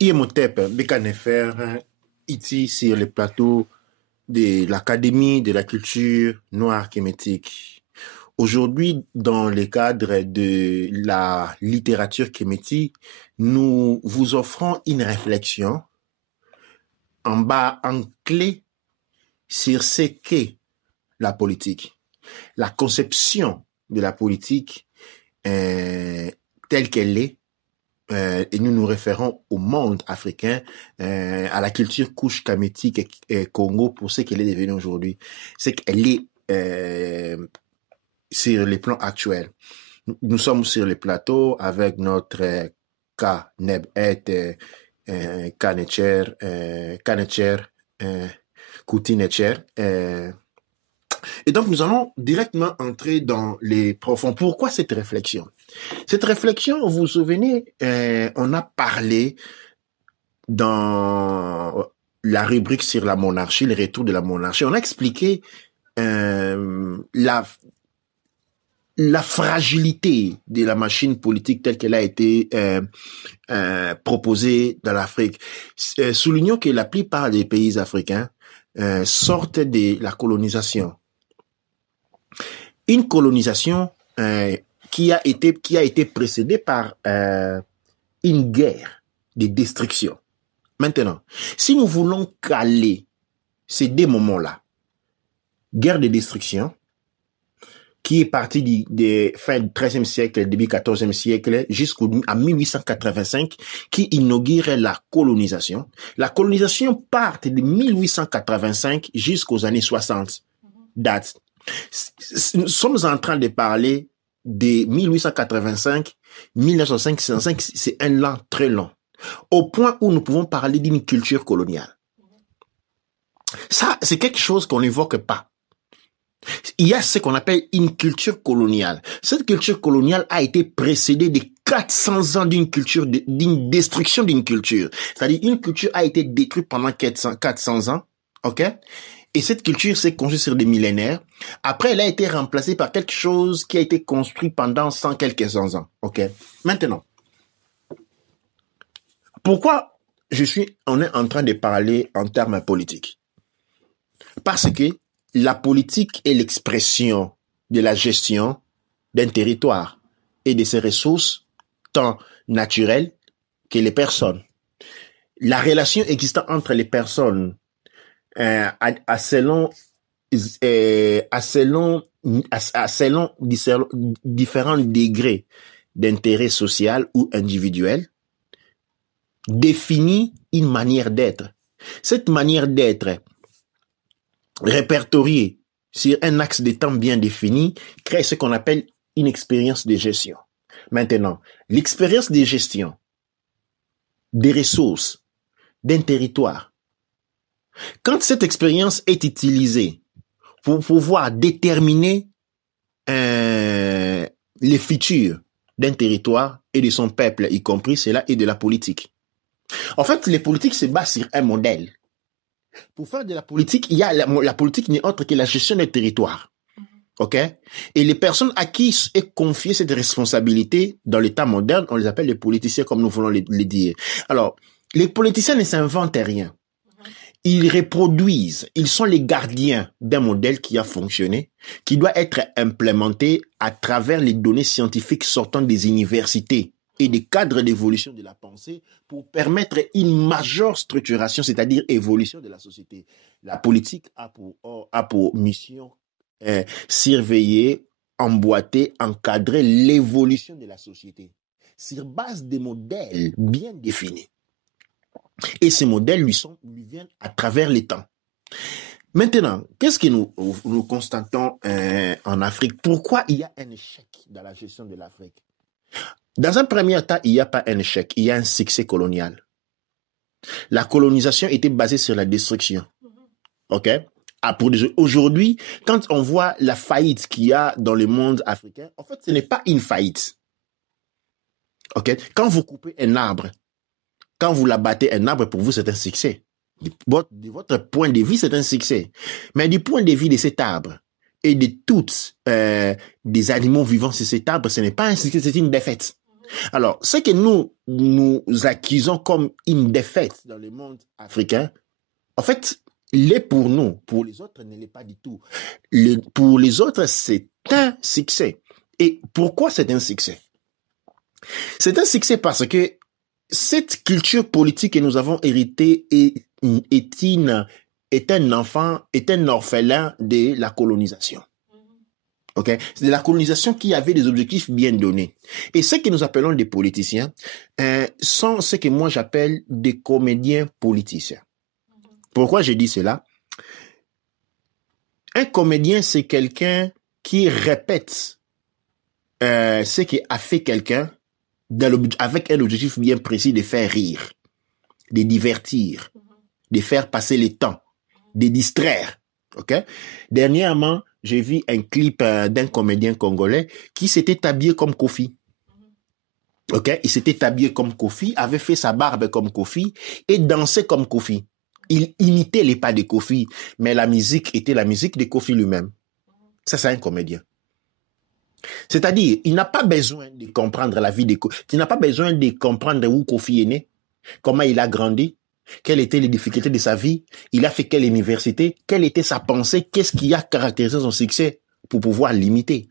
Imhotep Bekanefer, ici sur le plateau de l'Académie de la culture noire kémétique. Aujourd'hui, dans le cadre de la littérature kémétique, nous vous offrons une réflexion en bas, en clé, sur ce qu'est la politique, la conception de la politique telle qu'elle est, et nous nous référons au monde africain, à la culture couche kémétique et Congo pour ce qu'elle est devenue aujourd'hui. C'est qu'elle est sur les plans actuels. Nous sommes sur le plateau avec notre Kanebet Kanecher Koutinecher. Et donc, nous allons directement entrer dans les profonds. Pourquoi cette réflexion? Cette réflexion, vous vous souvenez, on a parlé dans la rubrique sur la monarchie, le retour de la monarchie. On a expliqué la fragilité de la machine politique telle qu'elle a été proposée dans l'Afrique. Soulignons que la plupart des pays africains sortent de la colonisation. Une colonisation qui a été précédée par une guerre de destruction. Maintenant, si nous voulons caler ces deux moments-là, guerre de destruction, qui est partie de fin du XIIIe siècle, début XIVe siècle, jusqu'à 1885, qui inaugure la colonisation. La colonisation part de 1885 jusqu'aux années 60. Date. Nous sommes en train de parler de 1885, 1905, c'est un an très long, au point où nous pouvons parler d'une culture coloniale. Ça, c'est quelque chose qu'on n'évoque pas. Il y a ce qu'on appelle une culture coloniale. Cette culture coloniale a été précédée de 400 ans d'une culture, d'une destruction d'une culture. C'est-à-dire, une culture a été détruite pendant 400 ans, ok? Et cette culture s'est construite sur des millénaires. Après, elle a été remplacée par quelque chose qui a été construit pendant 100 quelques ans. Ok. Maintenant, pourquoi on est en train de parler en termes politiques? Parce que la politique est l'expression de la gestion d'un territoire et de ses ressources, tant naturelles que les personnes. La relation existant entre les personnes à selon différents degrés d'intérêt social ou individuel définit une manière d'être. Cette manière d'être répertoriée sur un axe de temps bien défini crée ce qu'on appelle une expérience de gestion. Maintenant, l'expérience de gestion des ressources d'un territoire, quand cette expérience est utilisée pour pouvoir déterminer les futurs d'un territoire et de son peuple, y compris cela, et de la politique. En fait, les politiques se basent sur un modèle. Pour faire de la politique, il y a la politique n'est autre que la gestion des territoires. OK? Et les personnes à qui est confiée cette responsabilité dans l'État moderne, on les appelle les politiciens, comme nous voulons les dire. Alors, les politiciens ne s'inventent rien. Ils reproduisent, ils sont les gardiens d'un modèle qui a fonctionné, qui doit être implémenté à travers les données scientifiques sortant des universités et des cadres d'évolution de la pensée pour permettre une majeure structuration, c'est-à-dire évolution de la société. La politique a pour mission surveiller, emboîter, encadrer l'évolution de la société sur base des modèles bien définis. Et ces modèles lui viennent à travers les temps. Maintenant, qu'est-ce que nous constatons en Afrique? Pourquoi il y a un échec dans la gestion de l'Afrique? Dans un premier temps, il n'y a pas un échec, il y a un succès colonial. La colonisation était basée sur la destruction. OK? Aujourd'hui, quand on voit la faillite qu'il y a dans le monde africain, en fait, ce n'est pas une faillite. OK? Quand vous coupez un arbre, quand vous l'abattez un arbre, pour vous, c'est un succès. De votre point de vue, c'est un succès. Mais du point de vue de cet arbre et de toutes des animaux vivants sur cet arbre, ce n'est pas un succès, c'est une défaite. Alors, ce que nous accusons comme une défaite dans le monde africain, en fait, l'est pour nous. Pour les autres, ne l'est pas du tout. Pour les autres, c'est un succès. Et pourquoi c'est un succès? C'est un succès parce que cette culture politique que nous avons héritée est un orphelin de la colonisation. Okay? C'est de la colonisation qui avait des objectifs bien donnés. Et ce que nous appelons des politiciens sont ce que moi j'appelle des comédiens politiciens. Pourquoi je dis cela? Un comédien, c'est quelqu'un qui répète ce qu'a fait quelqu'un avec un objectif bien précis de faire rire, de divertir, de faire passer le temps, de distraire. Okay? Dernièrement, j'ai vu un clip d'un comédien congolais qui s'était habillé comme Kofi. Okay? Il s'était habillé comme Kofi, avait fait sa barbe comme Kofi et dansait comme Kofi. Il imitait les pas de Kofi, mais la musique était la musique de Kofi lui-même. Ça, c'est un comédien. C'est-à-dire, il n'a pas besoin de comprendre la vie de Kofi. Il n'a pas besoin de comprendre où Kofi est né, comment il a grandi, quelles étaient les difficultés de sa vie, il a fait quelle université, quelle était sa pensée, qu'est-ce qui a caractérisé son succès pour pouvoir l'imiter.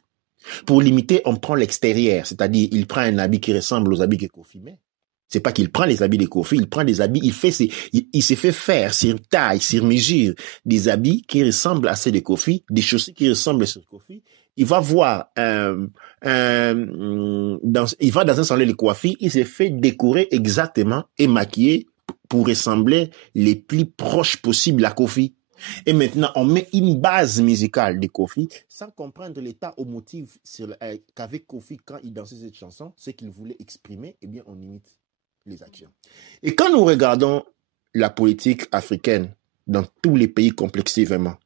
Pour l'imiter, on prend l'extérieur, c'est-à-dire, il prend un habit qui ressemble aux habits que Kofi met. C'est pas qu'il prend les habits de Kofi, il prend des habits, il s'est fait faire sur taille, sur mesure, des habits qui ressemblent à ceux de Kofi, des chaussures qui ressemblent à ceux de Kofi. Il va voir, il va dans un salon de coiffure, il s'est fait décorer exactement et maquiller pour ressembler les plus proches possibles à Kofi. Et maintenant, on met une base musicale de Kofi sans comprendre l'état au motif qu'avait Kofi quand il dansait cette chanson, ce qu'il voulait exprimer, eh bien, on imite les actions. Et quand nous regardons la politique africaine dans tous les pays complexivement,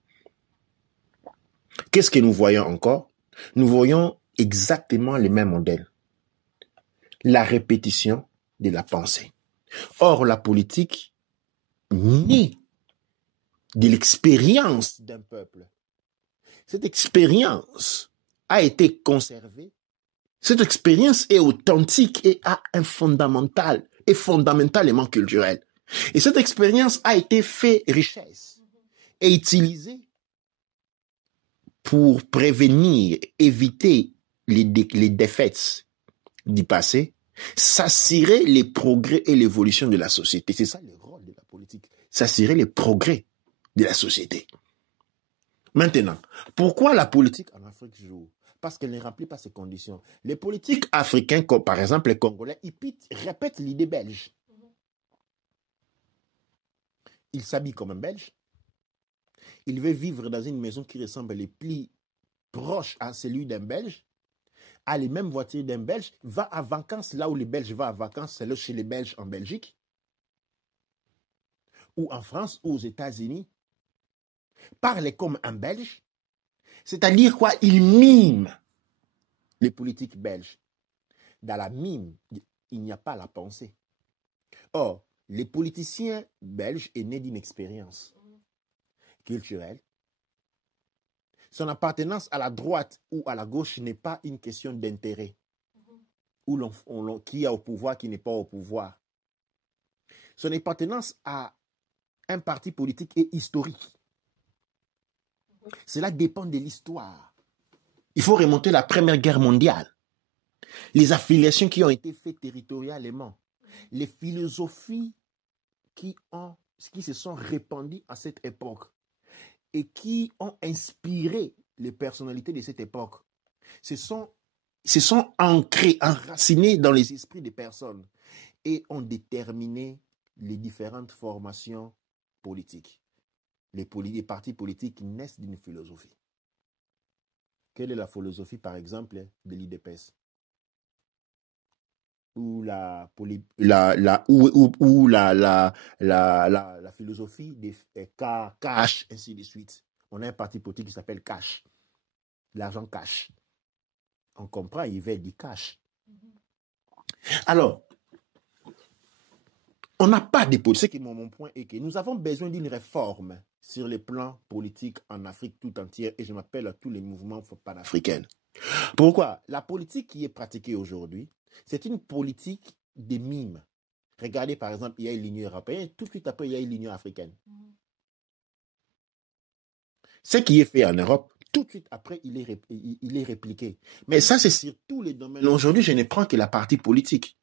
qu'est-ce que nous voyons encore? Nous voyons exactement le même modèle. La répétition de la pensée. Or, la politique naît de l'expérience d'un peuple. Cette expérience a été conservée. Cette expérience est authentique et a un fondamental et fondamentalement culturel. Et cette expérience a été fait richesse et utilisée pour prévenir, éviter les défaites du passé, s'assurer les progrès et l'évolution de la société. C'est ça le rôle de la politique, s'assurer les progrès de la société. Maintenant, pourquoi la politique en Afrique joue? Parce qu'elle ne remplit pas ces conditions. Les politiques africains, comme par exemple les Congolais, ils répètent l'idée belge. Il s'habille comme un Belge. Il veut vivre dans une maison qui ressemble les plus proches à celui d'un Belge, a les mêmes voitures d'un Belge, va à vacances là où les Belges vont à vacances, c'est là chez les Belges en Belgique, ou en France, ou aux États-Unis, parle comme un Belge, c'est-à-dire quoi? Il mime les politiques belges. Dans la mime, il n'y a pas la pensée. Or, les politiciens belges est né d'une expérience culturelle. Son appartenance à la droite ou à la gauche n'est pas une question d'intérêt. Qui est au pouvoir, qui n'est pas au pouvoir. Son appartenance à un parti politique est historique. Cela dépend de l'histoire. Il faut remonter la Première Guerre mondiale. Les affiliations qui ont été faites territorialement. Les philosophies qui se sont répandues à cette époque et qui ont inspiré les personnalités de cette époque se sont ancrées, enracinées dans les esprits des personnes et ont déterminé les différentes formations politiques. Les partis politiques naissent d'une philosophie. Quelle est la philosophie, par exemple, de l'IDPS? Ou la philosophie des cash, ainsi de suite. On a un parti politique qui s'appelle cash. L'argent cash. On comprend, il veut du cash. Alors, on n'a pas de politique. Mon point est que nous avons besoin d'une réforme sur les plans politiques en Afrique tout entière et je m'appelle à tous les mouvements panafricains. Pourquoi? La politique qui est pratiquée aujourd'hui C'est une politique des mimes. Regardez, par exemple, il y a l'Union européenne, tout de suite après, il y a l'Union africaine. Ce qui est fait en Europe, tout de suite après, il est répliqué. Mais ça, c'est sur tous les domaines. Aujourd'hui, je ne prends que la partie politique.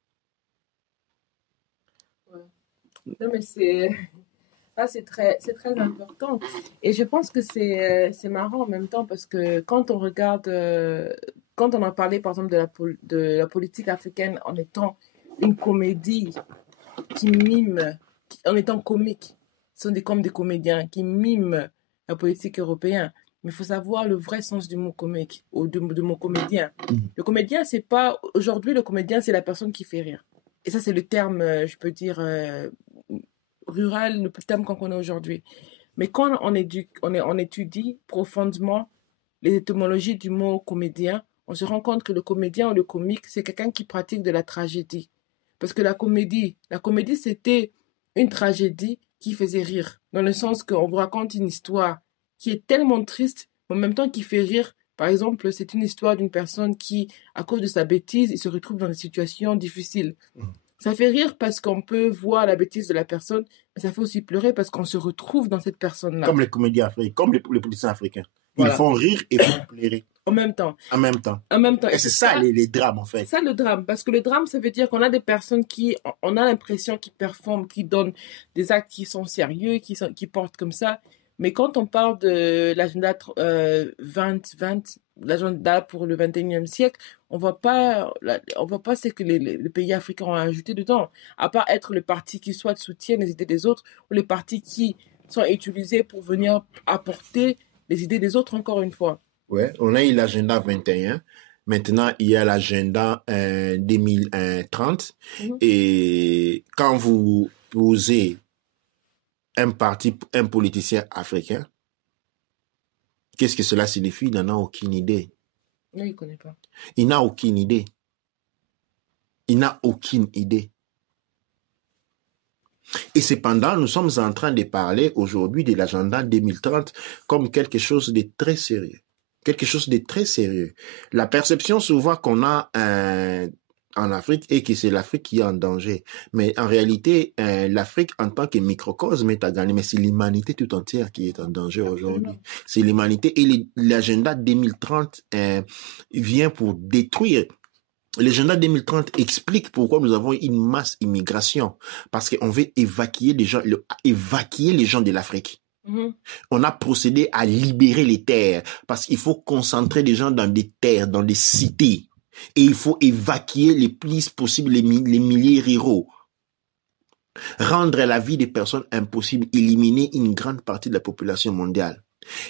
Ouais. Non, mais c'est très important. Et je pense que c'est marrant en même temps parce que quand on regarde, quand on a parlé par exemple de la politique africaine en étant une comédie qui mime, en étant comique, ce sont comme des comédiens qui miment la politique européenne. Mais il faut savoir le vrai sens du mot comique ou du mot comédien. Le comédien, c'est pas. Aujourd'hui, le comédien, c'est la personne qui fait rire. Et ça, c'est le terme, je peux dire, rural, le terme qu'on connaît aujourd'hui. Mais quand on étudie profondément les étymologies du mot comédien, on se rend compte que le comédien ou le comique, c'est quelqu'un qui pratique de la tragédie. Parce que la comédie, c'était une tragédie qui faisait rire, dans le sens qu'on vous raconte une histoire qui est tellement triste, mais en même temps qui fait rire. Par exemple, c'est une histoire d'une personne qui, à cause de sa bêtise, il se retrouve dans des situations difficiles. Ça fait rire parce qu'on peut voir la bêtise de la personne, mais ça fait aussi pleurer parce qu'on se retrouve dans cette personne-là. Comme les comédiens africains, comme les politiciens africains. Voilà. Ils font rire et font pleurer. En même temps. En même temps. En même temps. Et c'est ça les drames, en fait. C'est ça le drame. Parce que le drame, ça veut dire qu'on a des personnes on a l'impression qu'ils performent, qui donnent des actes qui sont sérieux, qui portent comme ça. Mais quand on parle de l'agenda 2020, l'agenda pour le 21e siècle, on voit pas ce que les pays africains ont ajouté dedans. À part être le parti qui soit soutient les idées des autres ou les partis qui sont utilisés pour venir apporter les idées des autres encore une fois. Ouais, on a eu l'agenda 21. Maintenant, il y a l'agenda 2030. Et quand vous posez un politicien africain, qu'est-ce que cela signifie? Il n'en a aucune idée. Non, il ne connaît pas. Il n'a aucune idée. Il n'a aucune idée. Et cependant, nous sommes en train de parler aujourd'hui de l'agenda 2030 comme quelque chose de très sérieux. Quelque chose de très sérieux. La perception souvent qu'on a en Afrique est que c'est l'Afrique qui est en danger. Mais en réalité, l'Afrique en tant que microcosme est à gagner. Mais c'est l'humanité tout entière qui est en danger aujourd'hui. C'est l'humanité. Et l'agenda 2030 vient pour détruire. L'agenda 2030 explique pourquoi nous avons une masse immigration. Parce qu'on veut évacuer les gens de l'Afrique. On a procédé à libérer les terres parce qu'il faut concentrer les gens dans des terres, dans des cités. Et il faut évacuer les plus possible les milliers ruraux. Rendre la vie des personnes impossible, éliminer une grande partie de la population mondiale.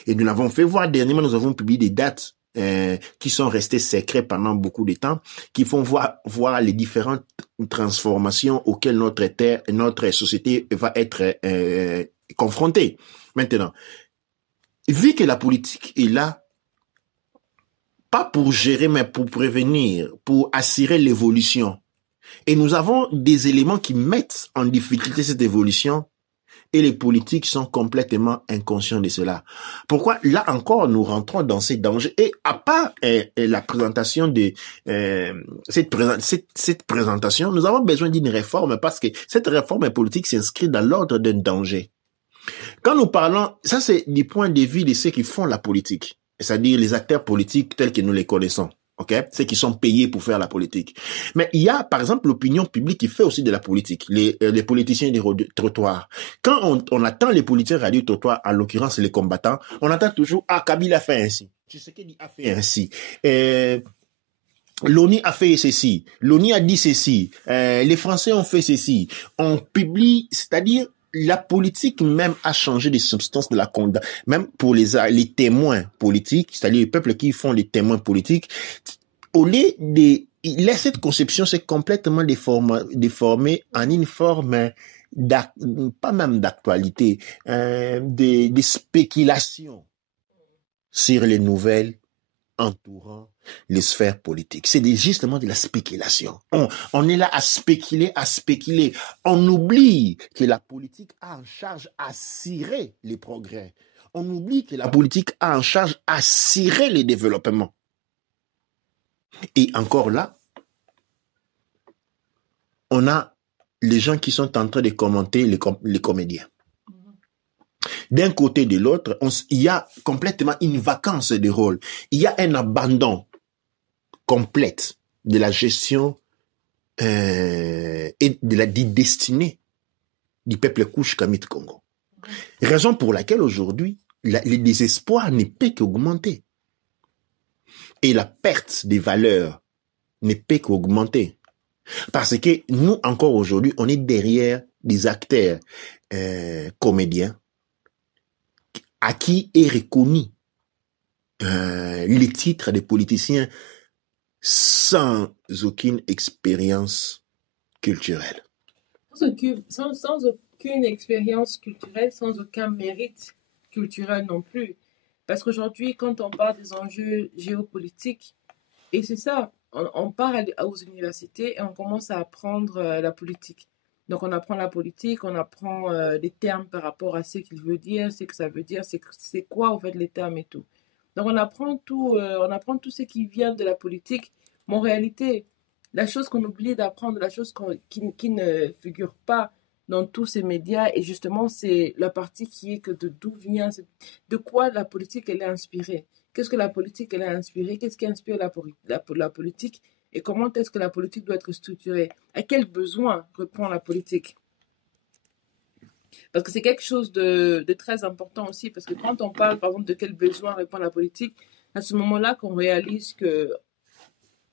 Et nous l'avons fait voir dernièrement, nous avons publié des dates qui sont restées secrètes pendant beaucoup de temps, qui font voir les différentes transformations auxquelles notre société va être confrontée. Maintenant, vu que la politique est là, pas pour gérer, mais pour prévenir, pour assurer l'évolution. Et nous avons des éléments qui mettent en difficulté cette évolution et les politiques sont complètement inconscients de cela. Pourquoi? Là encore, nous rentrons dans ces dangers. Et à part la présentation de cette présentation, nous avons besoin d'une réforme parce que cette réforme politique s'inscrit dans l'ordre d'un danger. Quand nous parlons, ça c'est du point de vue de ceux qui font la politique, c'est-à-dire les acteurs politiques tels que nous les connaissons, ceux qui sont payés pour faire la politique. Mais il y a par exemple l'opinion publique qui fait aussi de la politique, les politiciens des trottoirs. Quand on attend les politiciens radio trottoirs, en l'occurrence les combattants, on attend toujours « Ah, Kabila a fait ainsi, Tshisekedi a fait ainsi ». L'ONU a fait ceci, l'ONU a dit ceci, les Français ont fait ceci. On publie, c'est-à-dire la politique même a changé de substance de la conduite, même pour les témoins politiques, c'est-à-dire les peuples qui font les témoins politiques, au lieu de cette conception, c'est complètement déformé en une forme pas même d'actualité, de spéculation sur les nouvelles entourant les sphères politiques. C'est justement de la spéculation. On est là à spéculer. On oublie que la politique a en charge à cirer les progrès. On oublie que la politique a en charge à cirer les développements. Et encore là, on a les gens qui sont en train de commenter les comédiens. D'un côté et de l'autre, il y a complètement une vacance de rôle. Il y a un abandon complet de la gestion et de la destinée du peuple Kouch Kamit Congo. Raison pour laquelle aujourd'hui, le désespoir ne peut qu'augmenter. Et la perte des valeurs ne peut qu'augmenter. Parce que nous, encore aujourd'hui, on est derrière des acteurs comédiens à qui est reconnu les titres des politiciens sans aucune expérience culturelle. Sans aucune expérience culturelle, sans aucun mérite culturel non plus. Parce qu'aujourd'hui, quand on parle des enjeux géopolitiques, et c'est ça, on part aux universités et on commence à apprendre la politique. Donc, on apprend la politique, on apprend les termes par rapport à ce qu'il veut dire, ce que ça veut dire, c'est quoi, en fait, les termes et tout. Donc, on apprend tout ce qui vient de la politique. Mais en réalité, la chose qu'on oublie d'apprendre, la chose qui ne figure pas dans tous ces médias, et justement, c'est la partie qui est que d'où vient, de quoi la politique, elle est inspirée. Qu'est-ce que la politique, elle est inspirée? Qu'est-ce qui inspire la politique? Et comment est-ce que la politique doit être structurée? À quel besoin répond la politique? Parce que c'est quelque chose de très important aussi, parce que quand on parle, par exemple, de quel besoin répond la politique, à ce moment-là qu'on réalise que,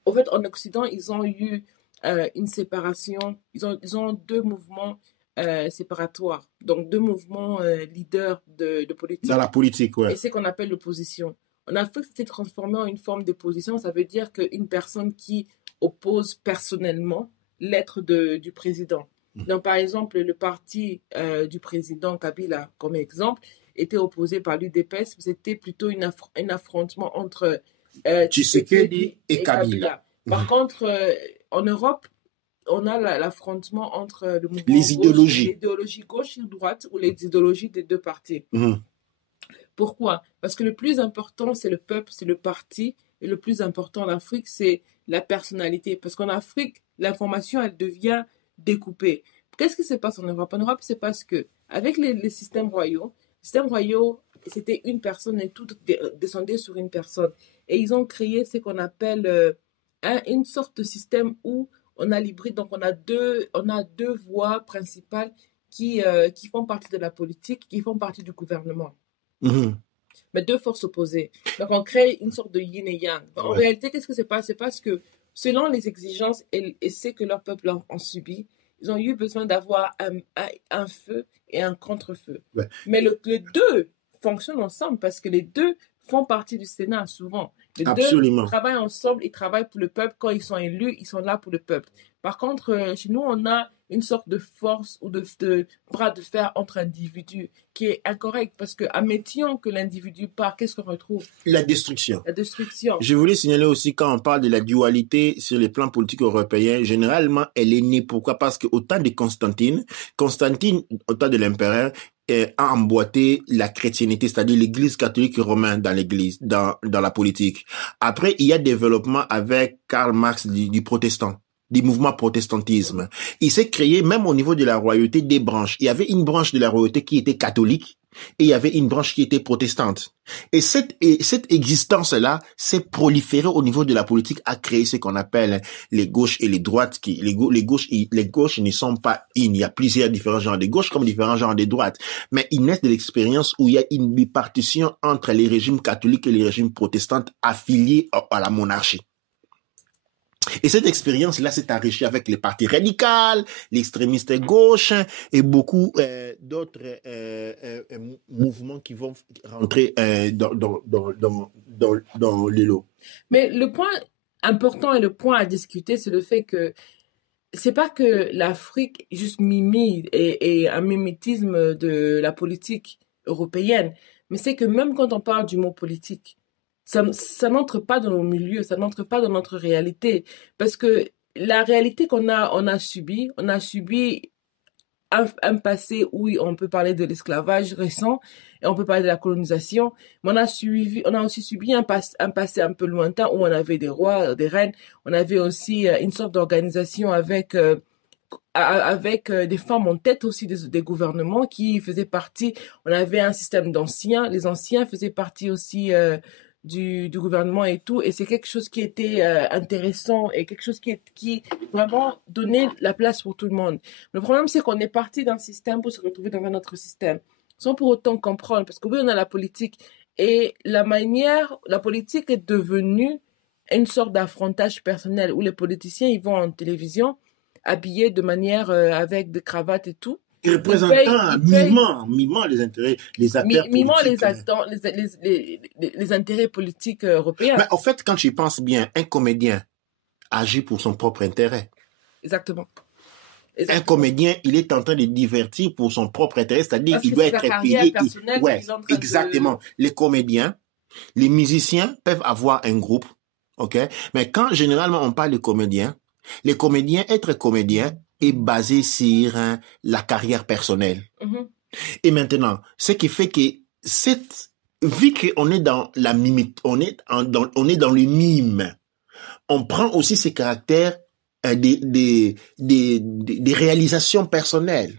en fait, en Occident, ils ont eu une séparation, ils ont deux mouvements séparatoires, donc deux mouvements leaders de politique. Dans la politique, ouais. Et c'est qu'on appelle l'opposition. En Afrique, c'était transformé en une forme d'opposition. Ça veut dire qu'une personne qui oppose personnellement l'être du président. Donc, par exemple, le parti du président Kabila, comme exemple, était opposé par l'UDPS. C'était plutôt un affrontement entre Tshisekedi et Kabila. Par contre, en Europe, on a l'affrontement entre le mouvement les idéologies. Les idéologies gauche et droite, ou les idéologies des deux partis. Pourquoi? Parce que le plus important, c'est le peuple, c'est le parti. Et le plus important en Afrique, c'est la personnalité. Parce qu'en Afrique, l'information, elle devient découpée. Qu'est-ce qui se passe en Europe? En Europe, c'est parce que avec les systèmes royaux, c'était une personne et tout descendait sur une personne. Et ils ont créé ce qu'on appelle une sorte de système où on a l'hybride. Donc, on a deux voies principales qui font partie de la politique, qui font partie du gouvernement. Mais deux forces opposées. Donc, on crée une sorte de yin et yang. En réalité, qu'est-ce que c'est pas? C'est parce que, selon les exigences et ce que leur peuple ont subi, ils ont eu besoin d'avoir un feu et un contre-feu. Mais les deux fonctionnent ensemble parce que les deux font partie du Sénat souvent. Les Absolument. deux travaillent ensemble, ils travaillent pour le peuple. Quand ils sont élus, ils sont là pour le peuple. Par contre, chez nous, on a une sorte de force ou de bras de fer entre individus qui est incorrect parce que, admettons que l'individu part, qu'est-ce qu'on retrouve? La destruction. La destruction. Je voulais signaler aussi, quand on parle de la dualité sur les plans politiques européens, généralement, elle est née. Pourquoi? Parce qu'au temps de Constantine, au temps de l'empereur, a emboîté la chrétienté, c'est-à-dire l'église catholique romaine dans la politique. Après, il y a développement avec Karl Marx du protestant, du mouvement protestantisme. Il s'est créé, même au niveau de la royauté, des branches. Il y avait une branche de la royauté qui était catholique et il y avait une branche qui était protestante. Et cette existence-là s'est proliférée au niveau de la politique, à créer ce qu'on appelle les gauches et les droites. Les gauches ne sont pas une. Il y a plusieurs différents genres de gauches comme différents genres de droites. Mais ils naissent de l'expérience où il y a une bipartition entre les régimes catholiques et les régimes protestants affiliés à la monarchie. Et cette expérience-là s'est enrichie avec les partis radicaux, l'extrémiste gauche et beaucoup d'autres mouvements qui vont rentrer dans les lots. Mais le point important et le point à discuter, c'est le fait que c'est pas que l'Afrique juste mimie et un mimétisme de la politique européenne, mais c'est que même quand on parle du mot politique, ça n'entre pas dans nos milieux, ça n'entre pas dans notre réalité. Parce que la réalité on a subi un passé où on peut parler de l'esclavage récent et on peut parler de la colonisation, mais on a aussi subi un passé un peu lointain où on avait des rois, des reines, on avait aussi une sorte d'organisation avec avec des femmes en tête aussi des gouvernements qui faisaient partie, on avait un système d'anciens, les anciens faisaient partie aussi du gouvernement et tout, et c'est quelque chose qui était intéressant et quelque chose qui vraiment donnait la place pour tout le monde. Le problème, c'est qu'on est parti d'un système pour se retrouver dans un autre système, sans pour autant comprendre, parce que oui, on a la politique, et la politique est devenue une sorte d'affrontage personnel où les politiciens, ils vont en télévision habillés de manière avec des cravates et tout. Représentant, mimant les intérêts, les acteurs mimant politiques. les intérêts politiques européens. Mais en fait, quand tu y penses bien, un comédien agit pour son propre intérêt. Exactement. Un comédien, il est en train de divertir pour son propre intérêt, c'est-à-dire qu'il doit être payé. Ouais, exactement. Les comédiens, les musiciens peuvent avoir un groupe, ok? Mais quand généralement on parle de comédiens, être comédien est basé sur la carrière personnelle. Et maintenant, ce qui fait que vu qu'on est dans la mime, on est dans le mime, on prend aussi ces caractères des réalisations personnelles.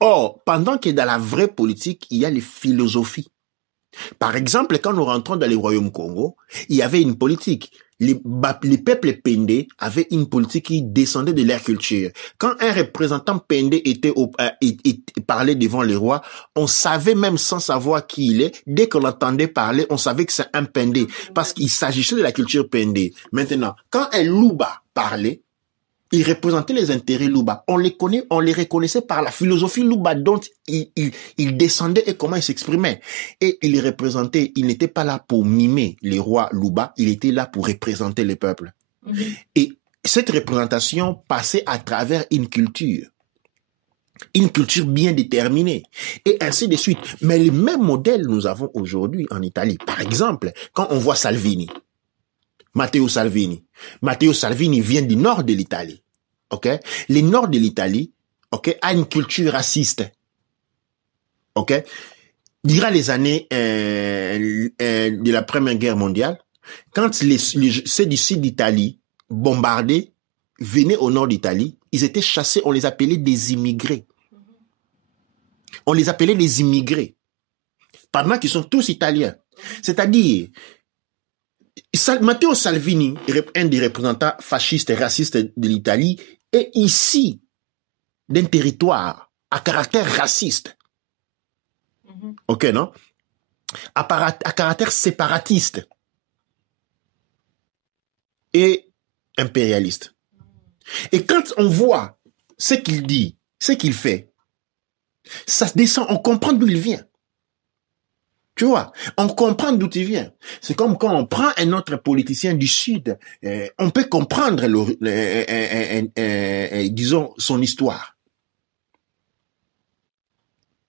Or, pendant que dans la vraie politique, il y a les philosophies. Par exemple, quand nous rentrons dans les royaumes Congo, il y avait une politique. Les peuples Pende avaient une politique qui descendait de leur culture. Quand un représentant Pende parlait devant les rois, on savait même sans savoir qui il est. Dès qu'on entendait parler, on savait que c'est un Pende parce qu'il s'agissait de la culture Pende. Maintenant, quand un Luba parlait, il représentait les intérêts Luba. On les reconnaissait par la philosophie Luba dont il descendait et comment il s'exprimait. Et il n'était pas là pour mimer les rois Luba, il était là pour représenter les peuples. Et cette représentation passait à travers une culture bien déterminée, et ainsi de suite. Mais le même modèle nous avons aujourd'hui en Italie. Par exemple, quand on voit Salvini, Matteo Salvini vient du nord de l'Italie. Ok, le nord de l'Italie, ok, a une culture raciste. Ok, durant les années de la Première Guerre mondiale, quand ceux du sud d'Italie bombardés venaient au nord d'Italie, ils étaient chassés. On les appelait des immigrés. Pendant qu'ils sont tous italiens. C'est-à-dire, Matteo Salvini, un des représentants fascistes et racistes de l'Italie, est ici d'un territoire à caractère raciste. Ok, non? À caractère séparatiste et impérialiste. Et quand on voit ce qu'il dit, ce qu'il fait, ça descend, on comprend d'où il vient. Tu vois, on comprend d'où il vient. C'est comme quand on prend un autre politicien du Sud, on peut comprendre, disons, son histoire.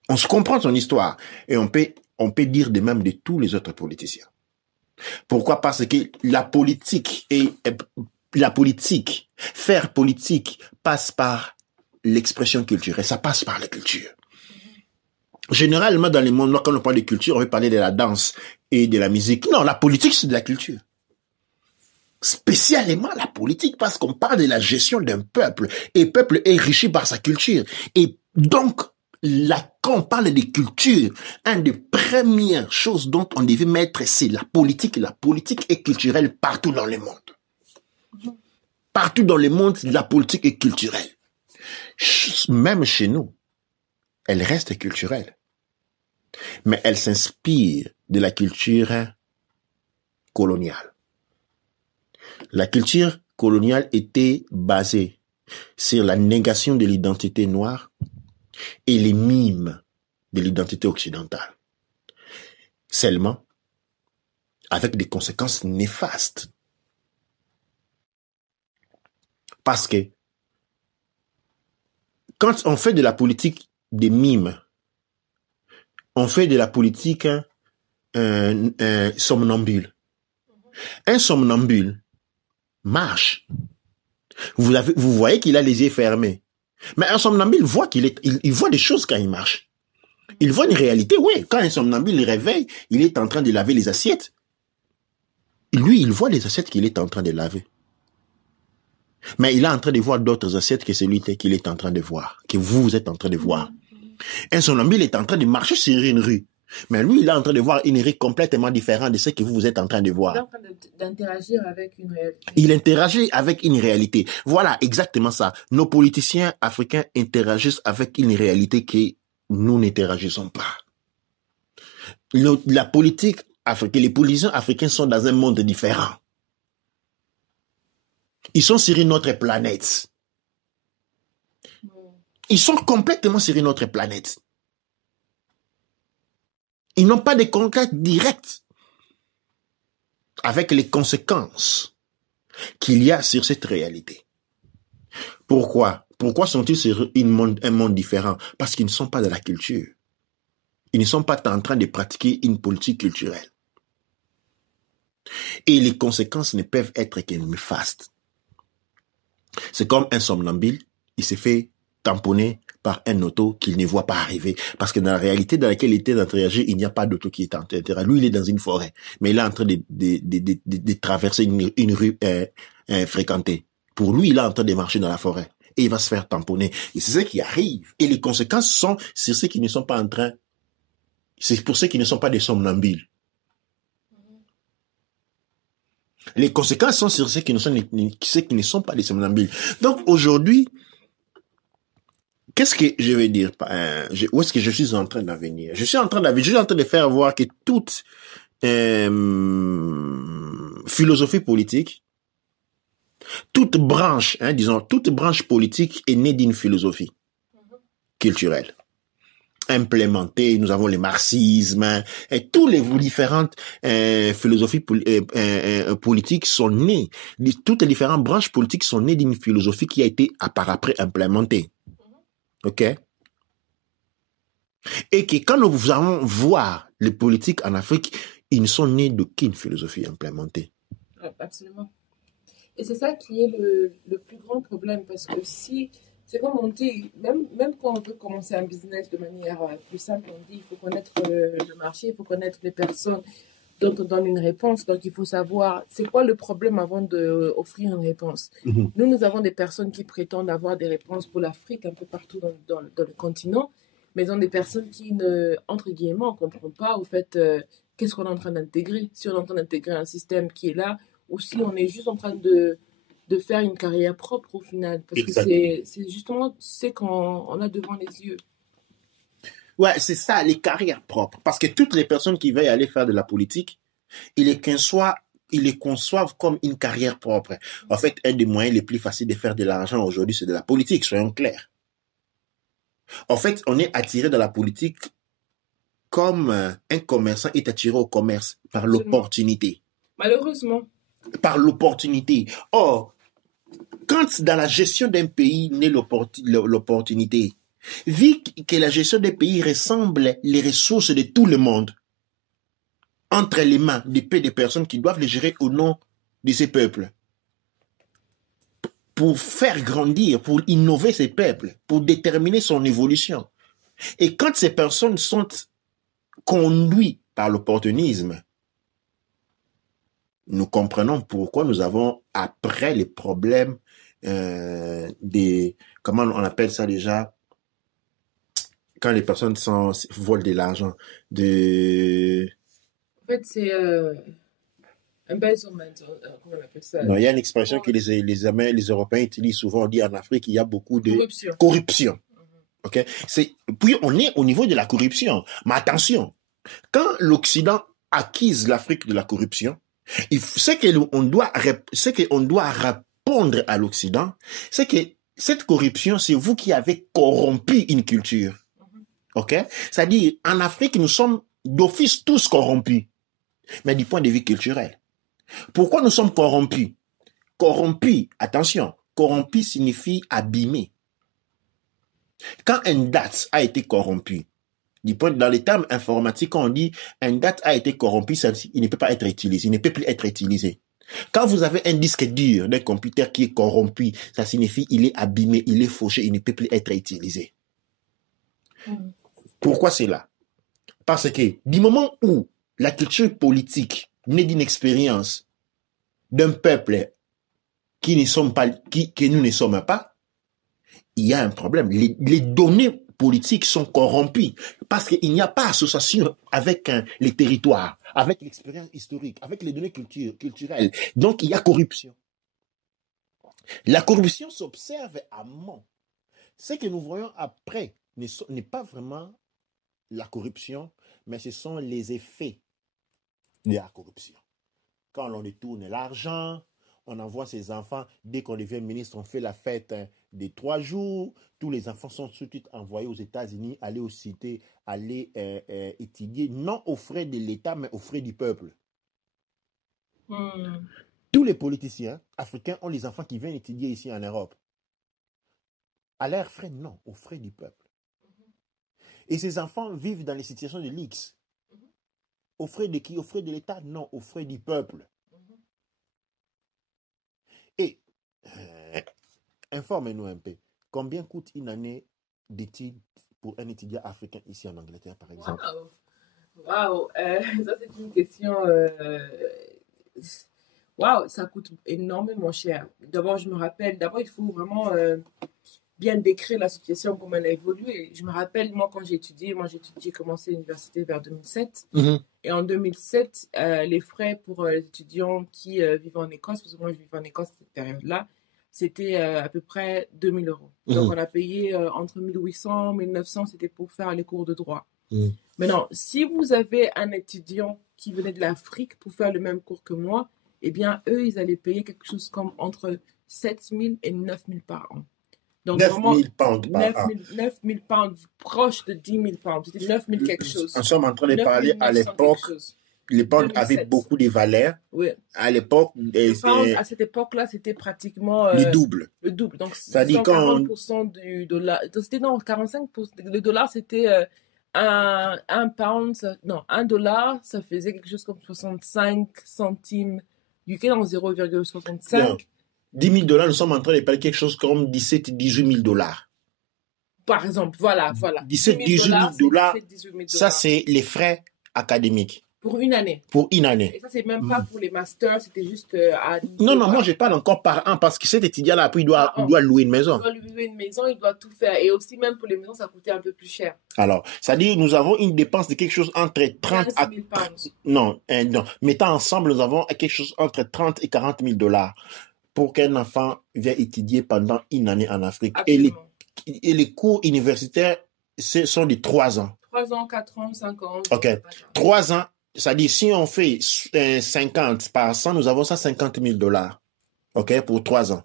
On se comprend son histoire et on peut dire de même de tous les autres politiciens. Pourquoi? Parce que faire politique passe par l'expression culturelle, ça passe par la culture. Généralement, dans les mondes, quand on parle de culture, on veut parler de la danse et de la musique. Non, la politique, c'est de la culture. Spécialement la politique, parce qu'on parle de la gestion d'un peuple. Et le peuple est enrichi par sa culture. Et donc, quand on parle de culture, une des premières choses dont on devait mettre, c'est la politique. La politique est culturelle partout dans le monde. Partout dans le monde, la politique est culturelle. Même chez nous, elle reste culturelle. Mais elle s'inspire de la culture coloniale. La culture coloniale était basée sur la négation de l'identité noire et les mimes de l'identité occidentale. Seulement, avec des conséquences néfastes. Parce que quand on fait de la politique des mimes, on fait de la politique somnambule. Un somnambule marche. Vous voyez qu'il a les yeux fermés. Mais un somnambule voit il voit des choses quand il marche. Il voit une réalité, oui. Quand un somnambule il réveille, il est en train de laver les assiettes. Lui, il voit les assiettes qu'il est en train de laver. Mais il est en train de voir d'autres assiettes que celui qu'il est en train de voir, que vous êtes en train de voir. Un somnambule est en train de marcher sur une rue. Mais lui, il est en train de voir une rue complètement différente de ce que vous êtes en train de voir. Il est en train d'interagir avec une réalité. Il interagit avec une réalité. Voilà, exactement ça. Nos politiciens africains interagissent avec une réalité que nous n'interagissons pas. La politique africaine, les politiciens africains sont dans un monde différent. Ils sont sur une autre planète. Ils sont complètement sur une autre planète. Ils n'ont pas de contact direct avec les conséquences qu'il y a sur cette réalité. Pourquoi? Pourquoi sont-ils sur un monde différent? Parce qu'ils ne sont pas de la culture. Ils ne sont pas en train de pratiquer une politique culturelle. Et les conséquences ne peuvent être que néfastes. C'est comme un somnambule, il s'est fait tamponner par un auto qu'il ne voit pas arriver. Parce que dans la réalité dans laquelle il était d'interagir, il n'y a pas d'auto qui est en train d'interagir. Lui, il est dans une forêt, mais il est en train de traverser une rue fréquentée. Pour lui, il est en train de marcher dans la forêt. Et il va se faire tamponner. Et c'est ce qui arrive. Et les conséquences sont sur ceux qui ne sont pas en train... C'est pour ceux qui ne sont pas des somnambules. Les conséquences sont sur ceux qui ne sont pas des somnambules. Donc aujourd'hui, qu'est-ce que je veux dire? Où est-ce que je suis en train d'en venir? Je suis en train de faire voir que toute philosophie politique, toute branche politique est née d'une philosophie culturelle. Implémentée, nous avons le marxisme, et toutes les différentes philosophies politiques sont nées, toutes les différentes branches politiques sont nées d'une philosophie qui a été par après implémentée. OK? Et que quand nous allons voir les politiques en Afrique, ils ne sont nés d'aucune philosophie implémentée. Absolument. Et c'est ça qui est le plus grand problème, parce que si, c'est comme on dit, même quand on veut commencer un business de manière plus simple, on dit il faut connaître le marché, il faut connaître les personnes dont on donne une réponse. Donc il faut savoir c'est quoi le problème avant d'offrir une réponse. Nous avons des personnes qui prétendent avoir des réponses pour l'Afrique un peu partout dans le continent, mais ils ont des personnes qui, entre guillemets, ne comprennent pas au fait qu'est-ce qu'on est en train d'intégrer. Si on est en train d'intégrer un système qui est là, ou si on est juste en train de faire une carrière propre au final. Parce que c'est justement ce qu'on a devant les yeux. Ouais, c'est ça, les carrières propres. Parce que toutes les personnes qui veulent aller faire de la politique, ils les conçoivent comme une carrière propre. En fait, un des moyens les plus faciles de faire de l'argent aujourd'hui, c'est de la politique, soyons clairs. En fait, on est attiré dans la politique comme un commerçant est attiré au commerce par l'opportunité. Malheureusement. Par l'opportunité. Or, quand dans la gestion d'un pays naît l'opportunité, vu que la gestion des pays ressemble les ressources de tout le monde entre les mains des personnes qui doivent les gérer au nom de ces peuples, pour faire grandir, pour innover ces peuples, pour déterminer son évolution. Et quand ces personnes sont conduites par l'opportunisme, nous comprenons pourquoi nous avons, après les problèmes comment on appelle ça déjà, quand les personnes volent de l'argent, En fait, c'est embezzlement, comment on appelle ça? Non, il y a une expression que les Européens utilisent souvent, on dit en Afrique, il y a beaucoup de corruption. Okay? Puis on est au niveau de la corruption. Mais attention, quand l'Occident acquise l'Afrique de la corruption, ce qu'on doit répondre à l'Occident, c'est que cette corruption, c'est vous qui avez corrompu une culture. OK? C'est-à-dire, en Afrique, nous sommes d'office tous corrompus, mais du point de vue culturel. Pourquoi nous sommes corrompus? Corrompu, attention, corrompu signifie abîmer. Quand une date a été corrompue, dans les termes informatiques, quand on dit une date a été corrompue, il ne peut pas être utilisé, il ne peut plus être utilisé. Quand vous avez un disque dur d'un computer qui est corrompu, ça signifie il est abîmé, il est fauché, il ne peut plus être utilisé. Pourquoi c'est là? Parce que du moment où la culture politique naît d'une expérience d'un peuple qui ne sommes pas, que nous ne sommes pas, il y a un problème. Les données politiques sont corrompues parce qu'il n'y a pas association avec les territoires, avec l'expérience historique, avec les données culturelles. Donc, il y a corruption. La corruption s'observe à Mont. Ce que nous voyons après n'est pas vraiment la corruption, mais ce sont les effets de la corruption. Quand l'on détourne l'argent, on envoie ses enfants, dès qu'on devient ministre, on fait la fête des 3 jours. Tous les enfants sont tout de suite envoyés aux États-Unis, aller aux cités, aller étudier, non aux frais de l'État, mais aux frais du peuple. Tous les politiciens africains ont les enfants qui viennent étudier ici en Europe. À leurs frais, non, aux frais du peuple. Et ces enfants vivent dans les situations de luxe. Aux frais de qui? Aux frais de l'État? Non, aux frais du peuple. Et, informez-nous un peu, combien coûte une année d'études pour un étudiant africain ici en Angleterre, par exemple? Waouh, ça c'est une question. Waouh, ça coûte énormément cher. D'abord, je me rappelle, il faut vraiment bien décrire la situation, comment elle a évolué. Je me rappelle, moi, quand j'ai commencé l'université vers 2007. Et en 2007, les frais pour les étudiants qui vivaient en Écosse, parce que moi, je vivais en Écosse à cette période-là, c'était à peu près 2000 euros. Donc, on a payé entre 1800 et 1900, c'était pour faire les cours de droit. Maintenant, si vous avez un étudiant qui venait de l'Afrique pour faire le même cours que moi, eh bien, eux, ils allaient payer quelque chose comme entre 7000 et 9000 par an. Donc, 9 000 pounds par an. 9 000 pounds, proche de 10 000 pounds. C'était 9 000 quelque chose. Nous sommes en train de parler à l'époque. Les pounds avaient beaucoup de valeur. Oui. À l'époque, à cette époque-là, c'était pratiquement le double. Le double. Donc, ça dit 40% du dollar. C'était non, 45%. Le dollar, c'était un pound. Non, $1, ça faisait quelque chose comme 65 centimes UK dans 0,65. 10 000 $, nous sommes en train de payer quelque chose comme 17 18 000 $. Par exemple, voilà. 17 18 000 $, ça c'est les frais académiques. Pour une année. Pour une année. Et ça, c'est même pas pour les masters, c'était juste à... Non, moi je parle encore par an parce que cet étudiant-là, après, il doit louer une maison. Il doit louer une maison, il doit tout faire. Et aussi, même pour les maisons, ça coûtait un peu plus cher. Alors, c'est-à-dire, nous avons une dépense de quelque chose entre 30 à... Non, mettant ensemble, nous avons quelque chose entre 30 et 40 000 $ pour qu'un enfant vienne étudier pendant une année en Afrique. Et les cours universitaires, ce sont de 3 ans. 3 ans, 4 ans, 5 ans. OK. 3 ans, c'est-à-dire, si on fait 50 par 100, nous avons 150 000 $. OK, pour 3 ans.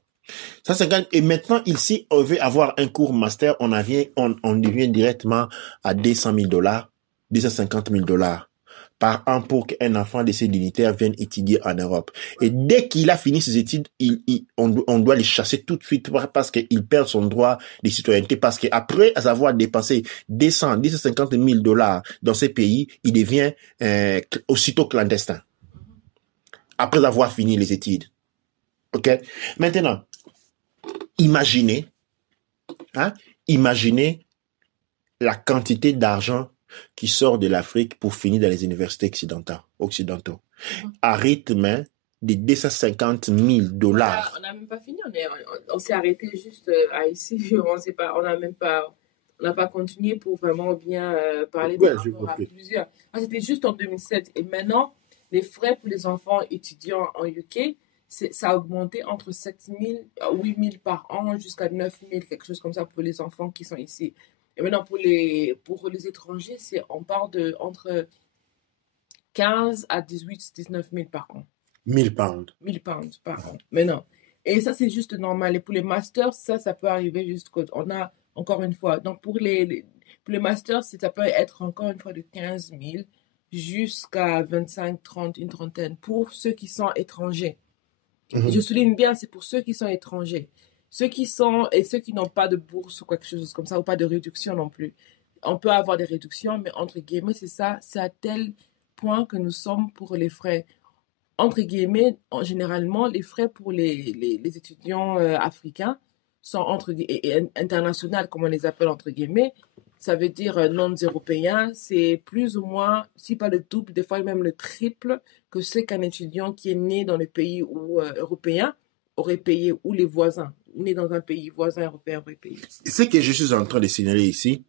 150, et maintenant, ici, on veut avoir un cours master, on devient directement à 200 000 $, 250 000 $ par an pour qu'un enfant de ces dignitaires vienne étudier en Europe. Et dès qu'il a fini ses études, on doit les chasser tout de suite parce qu'il perd son droit de citoyenneté. Parce qu'après avoir dépensé 250 000 $ dans ces pays, il devient aussitôt clandestin. Après avoir fini les études. OK? Maintenant, imaginez la quantité d'argent qui sort de l'Afrique pour finir dans les universités occidentaux. À rythme de 250 000 $. On n'a même pas fini, on s'est arrêté juste à ici, on n'a pas continué pour vraiment bien parler de rapport à plusieurs. C'était juste en 2007. Et maintenant, les frais pour les enfants étudiants en UK, ça a augmenté entre 7 000 à 8 000 par an jusqu'à 9 000, quelque chose comme ça pour les enfants qui sont ici. Et maintenant, pour les étrangers, on parle entre 15 à 18, 19 000 par an. 1000 pounds. 1000 pounds par an. Mais non. Et ça, c'est juste normal. Et pour les masters, ça peut arriver on a, encore une fois, donc pour les masters, ça peut être encore une fois de 15 000 jusqu'à 25, 30, une trentaine pour ceux qui sont étrangers. Je souligne bien, c'est pour ceux qui sont étrangers. Ceux qui n'ont pas de bourse ou quelque chose comme ça, ou pas de réduction non plus. On peut avoir des réductions, mais entre guillemets, c'est à tel point que nous sommes pour les frais. Entre guillemets, généralement, les frais pour les étudiants africains sont internationaux, comme on les appelle entre guillemets. Ça veut dire non-européens. C'est plus ou moins, si pas le double, des fois même le triple que ce qu'un étudiant qui est né dans le pays européen auraient payé ou les voisins, nés dans un pays voisin européen auraient payé. Ce que je suis en train de signaler ici,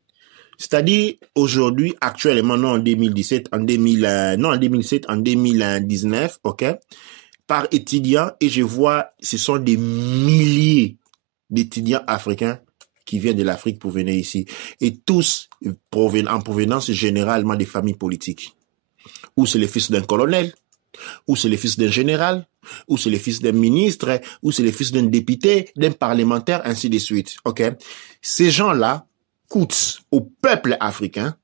c'est-à-dire aujourd'hui, actuellement, non en 2017, en 2007, en 2019, ok, par étudiant, et je vois, ce sont des milliers d'étudiants africains qui viennent de l'Afrique pour venir ici, et tous en provenance généralement des familles politiques. Ou c'est le fils d'un colonel, ou c'est le fils d'un général, ou c'est le fils d'un ministre, ou c'est le fils d'un député, d'un parlementaire, ainsi de suite. Ok, ces gens-là coûtent au peuple africain,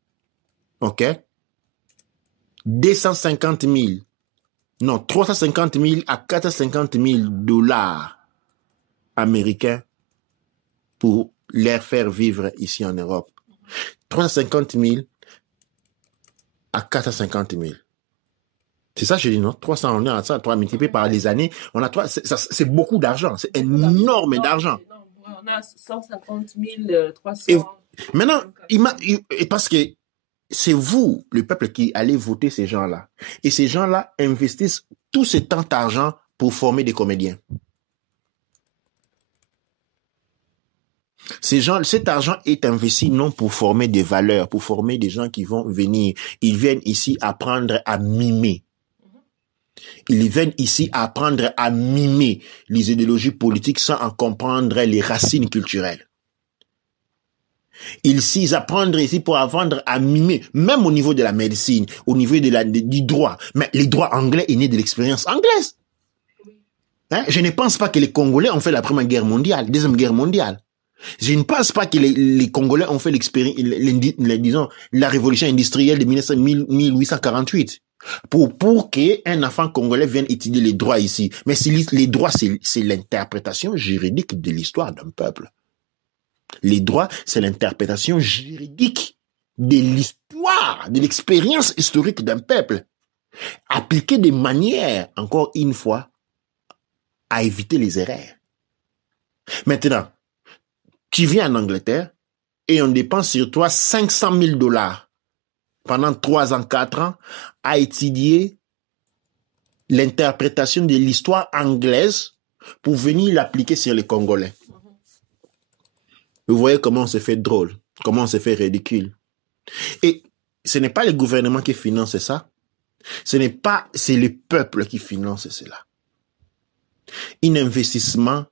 ok, 250 000, non, 350 000 à 450 000 dollars américains pour les faire vivre ici en Europe. 350 000 à 450 000. C'est ça, je dis, non? 300, on est à ça, 3 multiplié par les années, on a 3, c'est beaucoup d'argent, c'est énorme d'argent. On a 150 000, 300. Et maintenant, parce que c'est vous, le peuple, qui allez voter ces gens-là. Et ces gens-là investissent tout ce temps d'argent pour former des comédiens. Cet argent est investi non pour former des valeurs, pour former des gens qui vont venir. Ils viennent ici apprendre à mimer. Ils viennent ici apprendre à mimer les idéologies politiques sans en comprendre les racines culturelles. Ils apprennent ici pour apprendre à mimer, même au niveau de la médecine, au niveau du droit. Mais le droit anglais est né de l'expérience anglaise. Hein? Je ne pense pas que les Congolais ont fait la Première Guerre mondiale, Deuxième Guerre mondiale. Je ne pense pas que les Congolais ont fait disons, la révolution industrielle de 1848 pour qu'un enfant congolais vienne étudier les droits ici. Mais les droits, c'est l'interprétation juridique de l'histoire d'un peuple. Les droits, c'est l'interprétation juridique de l'histoire, de l'expérience historique d'un peuple, appliquée de manière, encore une fois, à éviter les erreurs. Maintenant, tu viens en Angleterre et on dépense sur toi 500 000 dollars pendant 3 ans, 4 ans à étudier l'interprétation de l'histoire anglaise pour venir l'appliquer sur les Congolais. Vous voyez comment on se fait drôle, comment on se fait ridicule. Et ce n'est pas le gouvernement qui finance ça. C'est le peuple qui finance cela. Un investissement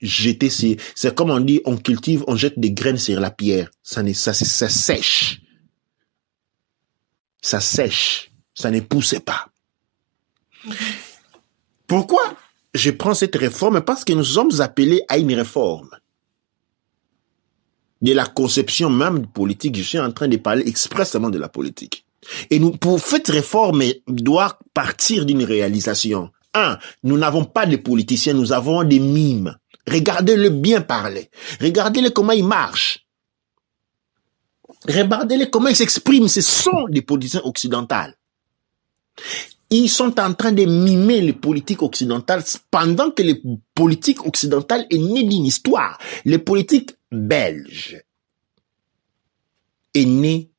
jeté sur, c'est comme on dit, on cultive, on jette des graines sur la pierre. Ça sèche. Ça sèche. Ça ne pousse pas. Pourquoi je prends cette réforme? Parce que nous sommes appelés à une réforme de la conception même politique. Je suis en train de parler expressément de la politique. Et pour cette réforme, doit partir d'une réalisation. Nous n'avons pas de politiciens, nous avons des mimes. Regardez-le bien parler. Regardez-le comment il marche. Regardez-les comment ils s'expriment. Ce sont des politiciens occidentaux. Ils sont en train de mimer les politiques occidentales pendant que les politiques occidentales est née d'une histoire. Les politiques belges est née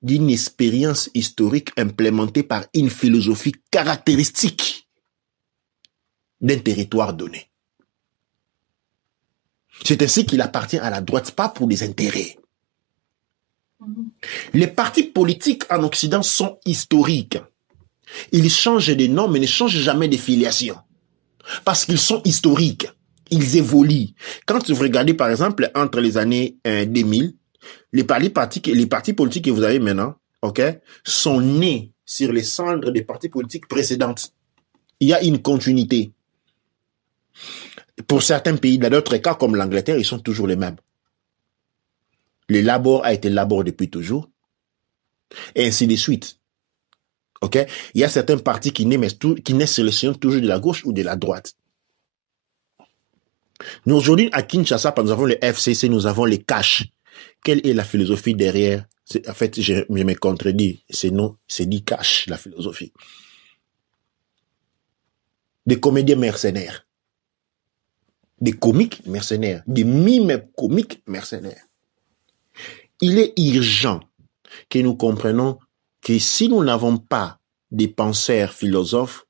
d'une expérience historique implémentée par une philosophie caractéristique d'un territoire donné. C'est ainsi qu'il appartient à la droite, pas pour des intérêts. Les partis politiques en Occident sont historiques. Ils changent de nom, mais ne changent jamais de filiation. Parce qu'ils sont historiques. Ils évoluent. Quand vous regardez, par exemple, entre les années 2000, les partis politiques que vous avez maintenant, sont nés sur les cendres des partis politiques précédentes. Il y a une continuité. Pour certains pays, dans d'autres cas, comme l'Angleterre, ils sont toujours les mêmes. Le Labour a été Labour depuis toujours. Et ainsi de suite. Il y a certains partis qui naissent sur le sillon toujours de la gauche ou de la droite. Nous, aujourd'hui, à Kinshasa, nous avons le FCC, nous avons les cash. Quelle est la philosophie derrière? En fait, je me contredis. C'est dit cash, la philosophie. Des comédiens mercenaires. Des comiques mercenaires. Des mimes comiques mercenaires. Il est urgent que nous comprenions que si nous n'avons pas des penseurs philosophes,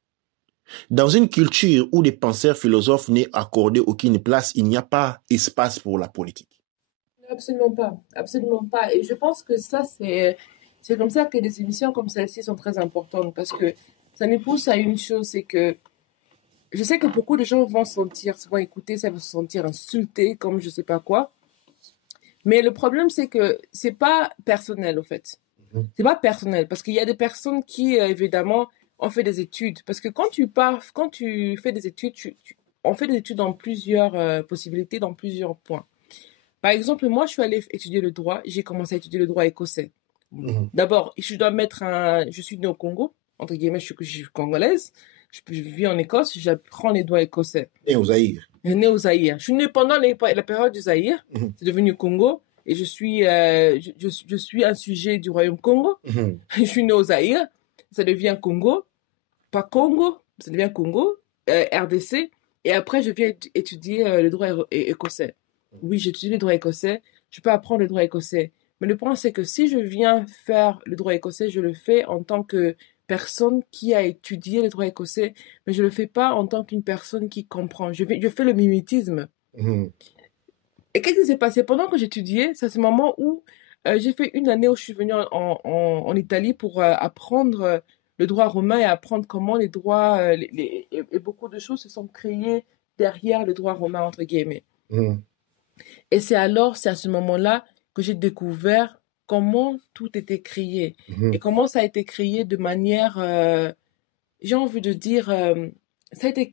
Dans une culture où des penseurs philosophes n'est accordé aucune place, il n'y a pas espace pour la politique. Absolument pas, absolument pas. Et je pense que ça, c'est comme ça que des émissions comme celle-ci sont très importantes parce que ça nous pousse à une chose, c'est que je sais que beaucoup de gens vont se sentir, vont écouter ça, vont se sentir insultés comme je sais pas quoi. Mais le problème, c'est que c'est pas personnel, au fait. C'est pas personnel parce qu'il y a des personnes qui, évidemment, ont fait des études. Parce que quand tu fais des études, on fait des études dans plusieurs possibilités, dans plusieurs points. Par exemple, moi, je suis allée étudier le droit. J'ai commencé à étudier le droit écossais. D'abord, je dois mettre je suis née au Congo, entre guillemets, je suis congolaise. Je vis en Écosse, j'apprends les droits écossais. Et au Zaïre. Je suis née au Zaïre. Je suis née pendant la période du Zaïre. C'est devenu Congo. Et je suis un sujet du Royaume Congo. Je suis née au Zaïre. Ça devient Congo. Pas Congo, ça devient Congo, RDC. Et après, je viens étudier le droit écossais. Oui, j'étudie le droit écossais. Je peux apprendre le droit écossais. Mais le point, c'est que si je viens faire le droit écossais, je le fais en tant que personne qui a étudié le droit écossais, mais je le fais pas en tant qu'une personne qui comprend. Je fais le mimétisme. Et qu'est-ce qui s'est passé pendant que j'étudiais? C'est ce moment où j'ai fait une année où je suis venue en Italie pour apprendre le droit romain et apprendre comment les droits et beaucoup de choses se sont créées derrière le droit romain, entre guillemets. Et c'est à ce moment-là que j'ai découvert comment tout était créé et comment ça a été créé de manière, j'ai envie de dire,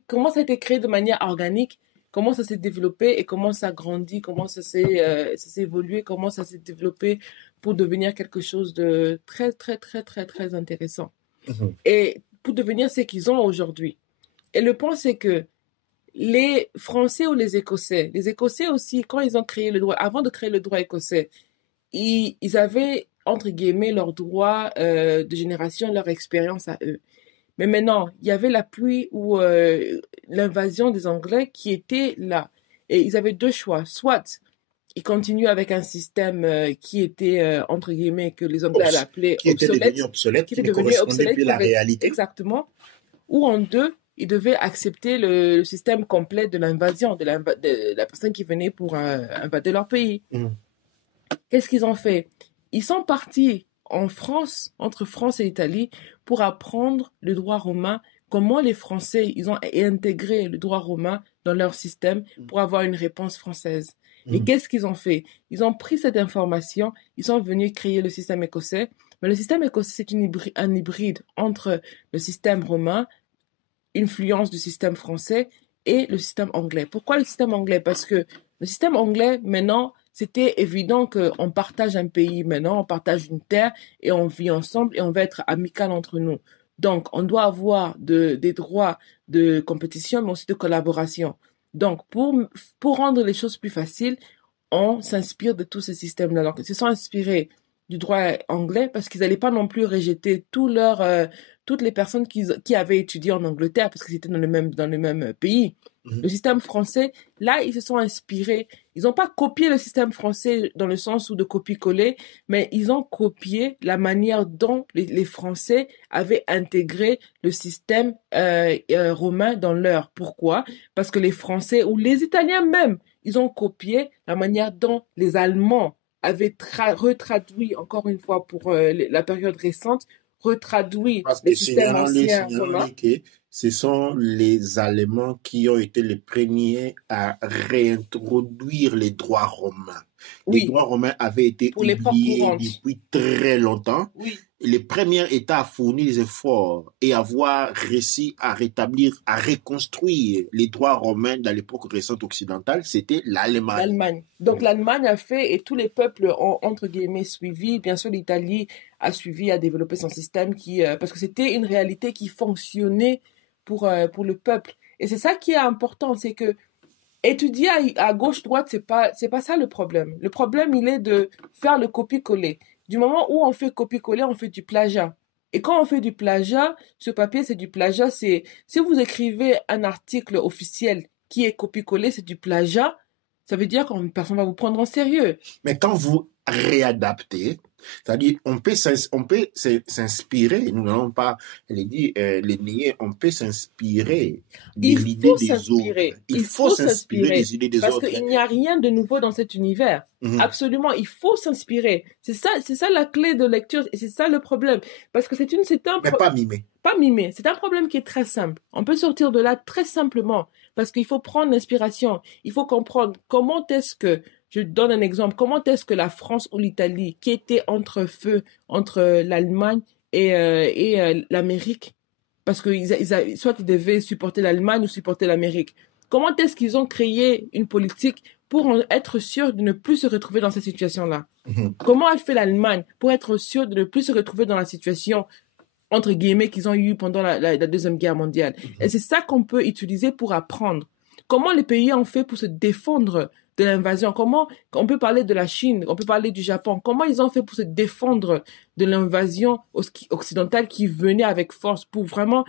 comment ça a été créé de manière organique, comment ça s'est développé et comment ça a grandi, comment ça s'est évolué, comment ça s'est développé pour devenir quelque chose de très, très, très, très, très intéressant. Et pour devenir ce qu'ils ont aujourd'hui. Et le point, c'est que les Français ou les Écossais aussi, quand ils ont créé le droit, avant de créer le droit écossais, ils avaient, entre guillemets, leurs droits de génération, leur expérience à eux. Mais maintenant, il y avait la pluie ou l'invasion des Anglais qui était là. Et ils avaient deux choix. Soit ils continuent avec un système qui était, entre guillemets, que les Anglais allaient appeler obsolète. Qui ne correspondait plus à la réalité. Exactement. Ou en deux, ils devaient accepter le système complet de l'invasion, de la personne qui venait pour invader leur pays. Qu'est-ce qu'ils ont fait? Ils sont partis en France, entre France et Italie, pour apprendre le droit romain, comment les Français, ils ont intégré le droit romain dans leur système pour avoir une réponse française. Et qu'est-ce qu'ils ont fait? Ils ont pris cette information, ils sont venus créer le système écossais. Mais le système écossais, c'est un hybride entre le système romain, influence du système français, et le système anglais. Pourquoi le système anglais? Parce que le système anglais, maintenant, c'était évident qu'on partage un pays maintenant, on partage une terre et on vit ensemble et on va être amical entre nous. Donc, on doit avoir des droits de compétition, mais aussi de collaboration. Donc, pour rendre les choses plus faciles, on s'inspire de tous ces systèmes-là. Donc, ils se sont inspirés du droit anglais parce qu'ils n'allaient pas non plus rejeter toutes les personnes qui avaient étudié en Angleterre parce que c'était dans le même pays. Le système français, là, ils se sont inspirés. Ils n'ont pas copié le système français dans le sens où de copier-coller, mais ils ont copié la manière dont les Français avaient intégré le système romain dans leur. Pourquoi? Parce que les Français, ou les Italiens même, ils ont copié la manière dont les Allemands avaient retraduit, encore une fois pour la période récente, retraduit le système ancien romain. Ce sont les Allemands qui ont été les premiers à réintroduire les droits romains. Oui. Les droits romains avaient été oubliés depuis très longtemps. Oui. Et les premiers États à fournir des efforts et avoir réussi à rétablir, à reconstruire les droits romains dans l'époque récente occidentale, c'était l'Allemagne. Donc l'Allemagne a fait, et tous les peuples ont, entre guillemets, suivi. Bien sûr, l'Italie a suivi, a développé son système parce que c'était une réalité qui fonctionnait pour le peuple. Et c'est ça qui est important, c'est que étudier à gauche-droite, c'est pas ça le problème. Le problème, il est de faire le copier-coller. Du moment où on fait copier-coller, on fait du plagiat. Et quand on fait du plagiat, sur papier, c'est du plagiat. Si vous écrivez un article officiel qui est copier-coller, c'est du plagiat, ça veut dire que personne ne va vous prendre en sérieux. Mais quand vous réadaptez, C'est-à-dire, on peut s'inspirer, nous n'allons pas les nier, on peut s'inspirer de Il l'idée faut des autres. s'inspirer. Il faut s'inspirer des idées des parce autres. qu'il n'y a rien de nouveau dans cet univers. Absolument, il faut s'inspirer. C'est ça la clé de lecture et c'est ça le problème. Parce que Mais pas mimer. Pas mimer. C'est un problème qui est très simple. On peut sortir de là très simplement parce qu'il faut prendre l'inspiration. Il faut comprendre comment est-ce que, je donne un exemple, comment est-ce que la France ou l'Italie, qui était entre l'Allemagne et l'Amérique, parce que soit ils devaient supporter l'Allemagne ou supporter l'Amérique. Comment est-ce qu'ils ont créé une politique pour être sûr de ne plus se retrouver dans cette situation-là? Comment a fait l'Allemagne pour être sûr de ne plus se retrouver dans la situation, entre guillemets, qu'ils ont eu pendant la Deuxième Guerre mondiale? Et c'est ça qu'on peut utiliser pour apprendre. Comment les pays ont fait pour se défendre de l'invasion? Comment on peut parler de la Chine, on peut parler du Japon? Comment ils ont fait pour se défendre de l'invasion occidentale qui venait avec force pour vraiment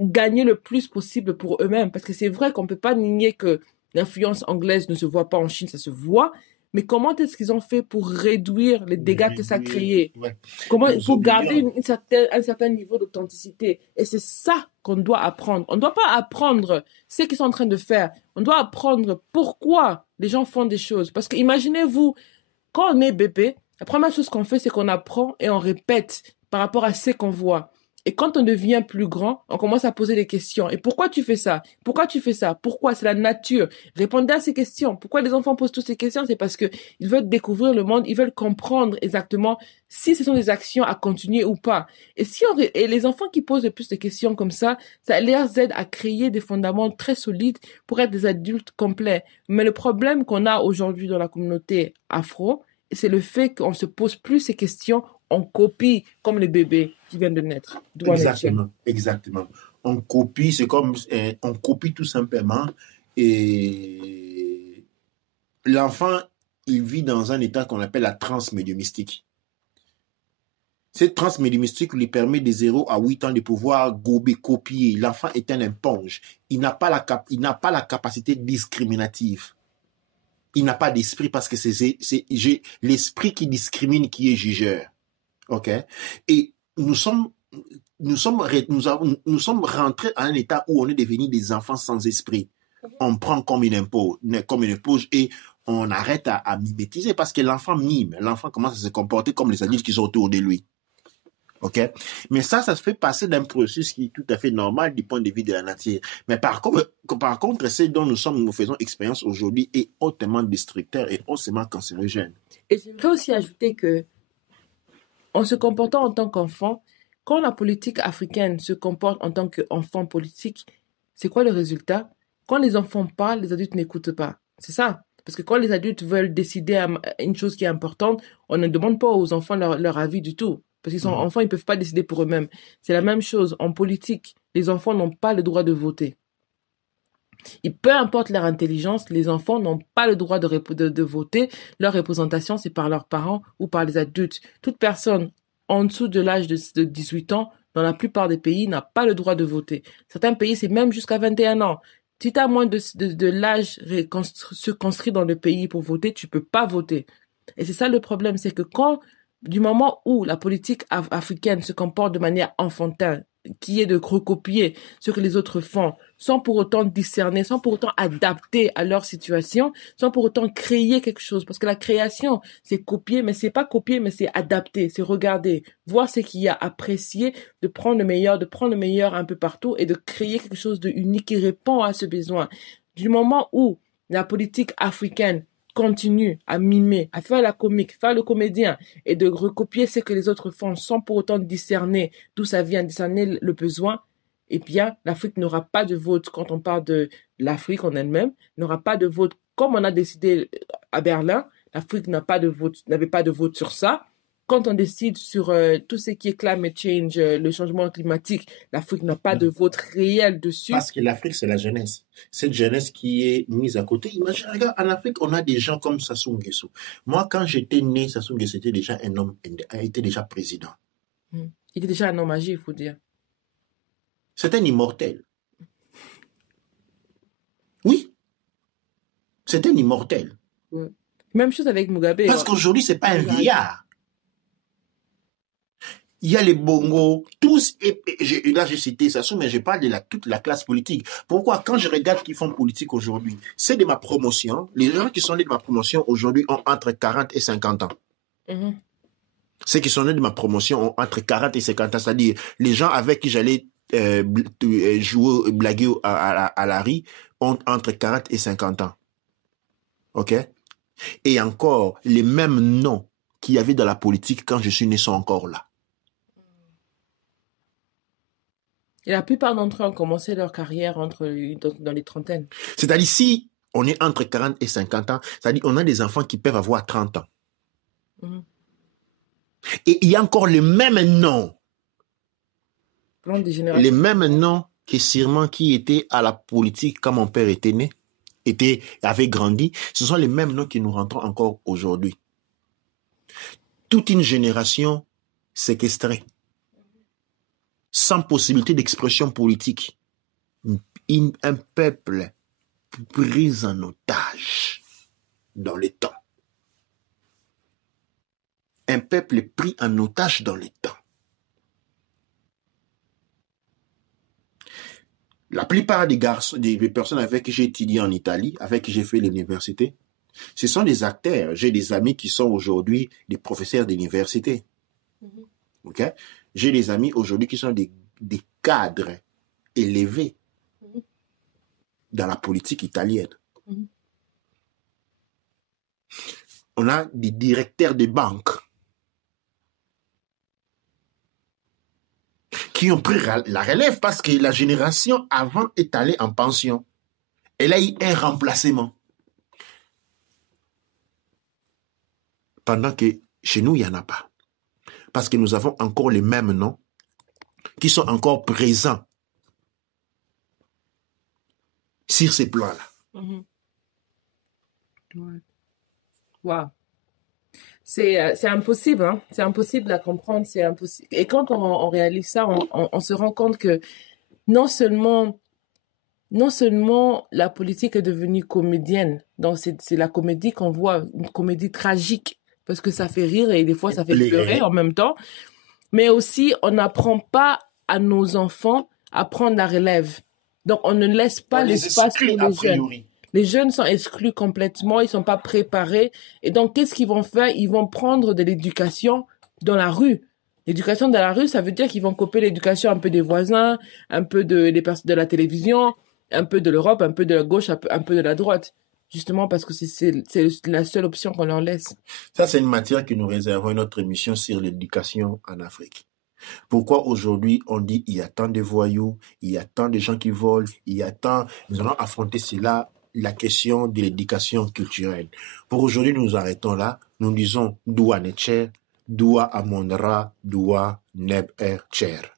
gagner le plus possible pour eux-mêmes? Parce que c'est vrai qu'on ne peut pas nier que l'influence anglaise ne se voit pas en Chine, ça se voit. Mais comment est-ce qu'ils ont fait pour réduire les dégâts que ça a créé? Comment, pour garder un certain niveau d'authenticité? Et c'est ça qu'on doit apprendre. On ne doit pas apprendre ce qu'ils sont en train de faire. On doit apprendre pourquoi les gens font des choses. Parce que imaginez-vous, quand on est bébé, la première chose qu'on fait, c'est qu'on apprend et on répète par rapport à ce qu'on voit. Et quand on devient plus grand, on commence à poser des questions. Et pourquoi tu fais ça? Pourquoi tu fais ça? Pourquoi? C'est la nature. Répondez à ces questions. Pourquoi les enfants posent toutes ces questions? C'est parce qu'ils veulent découvrir le monde, ils veulent comprendre exactement si ce sont des actions à continuer ou pas. Et les enfants qui posent le plus de questions comme ça les aide à créer des fondements très solides pour être des adultes complets. Mais le problème qu'on a aujourd'hui dans la communauté afro, c'est le fait qu'on se pose plus ces questions, on copie comme les bébés qui viennent de naître. Exactement. On copie, c'est comme on copie tout simplement et l'enfant, il vit dans un état qu'on appelle la transe médiumistique. Cette transe médiumistique lui permet de 0 à 8 ans de pouvoir gober, copier. L'enfant est un éponge. Il n'a pas la capacité discriminative. Il n'a pas d'esprit parce que c'est l'esprit qui discrimine qui est jugeur. OK? Et nous sommes rentrés à un état où on est devenu des enfants sans esprit. On prend comme une impose et on arrête à mimétiser parce que l'enfant mime. L'enfant commence à se comporter comme les adultes qui sont autour de lui. OK? Mais ça se fait passer d'un processus qui est tout à fait normal du point de vue de la nature. Mais par contre, ce dont nous faisons expérience aujourd'hui est hautement destructeur et hautement cancérigène. Et j'aimerais aussi ajouter que, en se comportant en tant qu'enfant, quand la politique africaine se comporte en tant qu'enfant politique, c'est quoi le résultat? Quand les enfants parlent, les adultes n'écoutent pas. C'est ça. Parce que quand les adultes veulent décider une chose qui est importante, on ne demande pas aux enfants leur avis du tout. Parce qu'ils sont enfants, ils ne peuvent pas décider pour eux-mêmes. C'est la même chose en politique. Les enfants n'ont pas le droit de voter. Et peu importe leur intelligence, les enfants n'ont pas le droit de voter. Leur représentation, c'est par leurs parents ou par les adultes. Toute personne en dessous de l'âge de 18 ans, dans la plupart des pays, n'a pas le droit de voter. Certains pays, c'est même jusqu'à 21 ans. Si tu as moins de l'âge construit dans le pays pour voter, tu ne peux pas voter. Et c'est ça le problème, c'est que du moment où la politique africaine se comporte de manière enfantine, qui est de recopier ce que les autres font, sans pour autant discerner, sans pour autant adapter à leur situation, sans pour autant créer quelque chose. Parce que la création, c'est copier, mais c'est pas copier, mais c'est adapter, c'est regarder, voir ce qu'il y a, apprécier, de prendre le meilleur un peu partout et de créer quelque chose de unique qui répond à ce besoin. Du moment où la politique africaine continue à mimer, à faire la comique, faire le comédien et de recopier ce que les autres font sans pour autant discerner d'où ça vient, discerner le besoin, eh bien, l'Afrique n'aura pas de vote. Quand on parle de l'Afrique en elle-même, n'aura pas de vote comme on a décidé à Berlin. L'Afrique n'avait pas de vote sur ça. Quand on décide sur tout ce qui est climate change, le changement climatique, l'Afrique n'a pas de vote réel dessus. Parce que l'Afrique, c'est la jeunesse. Cette jeunesse qui est mise à côté. Imagine, regarde, en Afrique, on a des gens comme Sassou Nguesso. Moi, quand j'étais né, Sassou Nguesso était déjà un homme, était déjà président. Il était déjà un homme âgé, il faut dire. C'est un immortel. Oui. C'est un immortel. Ouais. Même chose avec Mugabe. Parce qu'aujourd'hui, c'est pas un vieillard. il y a les bongos, tous, et là j'ai cité ça, mais je parle de toute la classe politique. Pourquoi? Quand je regarde qui font politique aujourd'hui, c'est de ma promotion, les gens qui sont nés de ma promotion aujourd'hui ont entre 40 et 50 ans. Mhm. Ceux qui sont nés de ma promotion ont entre 40 et 50 ans, c'est-à-dire les gens avec qui j'allais jouer, blaguer à la rue ont entre 40 et 50 ans. OK? Et encore, les mêmes noms qu'il y avait dans la politique quand je suis né sont encore là. Et la plupart d'entre eux ont commencé leur carrière dans les trentaines. C'est-à-dire, si on est entre 40 et 50 ans, c'est-à-dire on a des enfants qui peuvent avoir 30 ans. Mhm. Et il y a encore les mêmes noms. Plan des générations. Les mêmes noms qui étaient à la politique quand mon père était né, avait grandi. Ce sont les mêmes noms qui nous rentrent encore aujourd'hui. Toute une génération séquestrée, sans possibilité d'expression politique. Un peuple pris en otage dans le temps. Un peuple pris en otage dans le temps. La plupart des garçons, des personnes avec qui j'ai étudié en Italie, avec qui j'ai fait l'université, ce sont des acteurs. J'ai des amis qui sont aujourd'hui des professeurs d'université. Mhm. OK? J'ai des amis aujourd'hui qui sont des cadres élevés dans la politique italienne. Mhm. On a des directeurs de banques qui ont pris la relève parce que la génération avant est allée en pension. Elle a eu un remplacement. Pendant que chez nous, il n'y en a pas. Parce que nous avons encore les mêmes noms qui sont encore présents sur ces plans-là. Mhm. Ouais. Wow. C'est impossible, hein? C'est impossible à comprendre, c'est impossible. Et quand on réalise ça, on se rend compte que non seulement la politique est devenue comédienne, donc c'est la comédie qu'on voit, une comédie tragique, parce que ça fait rire et des fois ça fait pleurer en même temps, mais aussi on n'apprend pas à nos enfants à prendre la relève. Donc on ne laisse pas l'espace pour les jeunes. Les jeunes sont exclus complètement, ils sont pas préparés. Et donc, qu'est-ce qu'ils vont faire? Ils vont prendre de l'éducation dans la rue. L'éducation dans la rue, ça veut dire qu'ils vont copier l'éducation un peu des voisins, un peu de la télévision, un peu de l'Europe, un peu de la gauche, un peu de la droite. Justement parce que c'est la seule option qu'on leur laisse. Ça, c'est une matière que nous réservons une autre émission sur l'éducation en Afrique. Pourquoi aujourd'hui on dit il y a tant de voyous, il y a tant de gens qui volent, il y a tant... Nous allons affronter cela, la question de l'éducation culturelle. Pour aujourd'hui, nous arrêtons là. Nous disons Doua Necher, Doua Amonra, Doua Neb Er Cher.